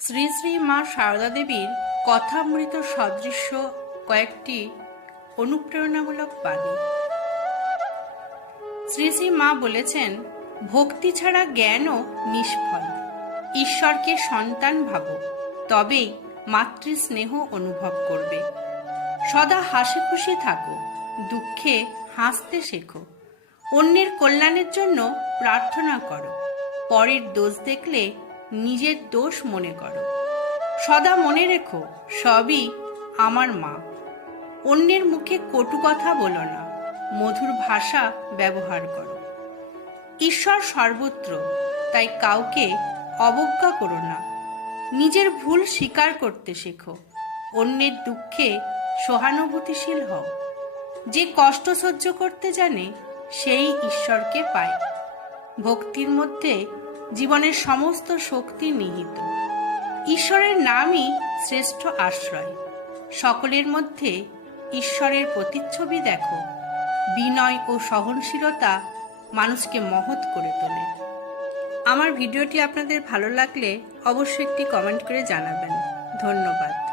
শ্রী শ্রী মা সারদা দেবীর কথামৃত সদৃশ্য কয়েকটি অনুপ্রেরণামূলক বাণী। শ্রী শ্রী মা বলেছেন, ভক্তি ছাড়া জ্ঞানও নিষ্ফল। ঈশ্বরকে সন্তান ভাবো, তবেই মাতৃস্নেহ অনুভব করবে। সদা হাসি খুশি থাকো, দুঃখে হাসতে শেখো। অন্যের কল্যাণের জন্য প্রার্থনা করো। পরের দোষ দেখলে নিজের দোষ মনে করো। সদা মনে রেখো, সবই আমার মা। অন্যের মুখে কটু কথা বলো না, মধুর ভাষা ব্যবহার করো। ঈশ্বর সর্বত্র, তাই কাউকে অবজ্ঞা করো না। নিজের ভুল স্বীকার করতে শেখো। অন্যের দুঃখে সহানুভূতিশীল হও। যে কষ্ট সহ্য করতে জানে, সেই ঈশ্বরকে পায়। ভক্তির মধ্যে জীবনের সমস্ত শক্তি নিহিত। ঈশ্বরের নামই শ্রেষ্ঠ আশ্রয়। সকলের মধ্যে ঈশ্বরের প্রতিচ্ছবি দেখো। বিনয় ও সহনশীলতা মানুষকে মহৎ করে তোলে। আমার ভিডিওটি আপনাদের ভালো লাগলে অবশ্যই একটি কমেন্ট করে জানাবেন। ধন্যবাদ।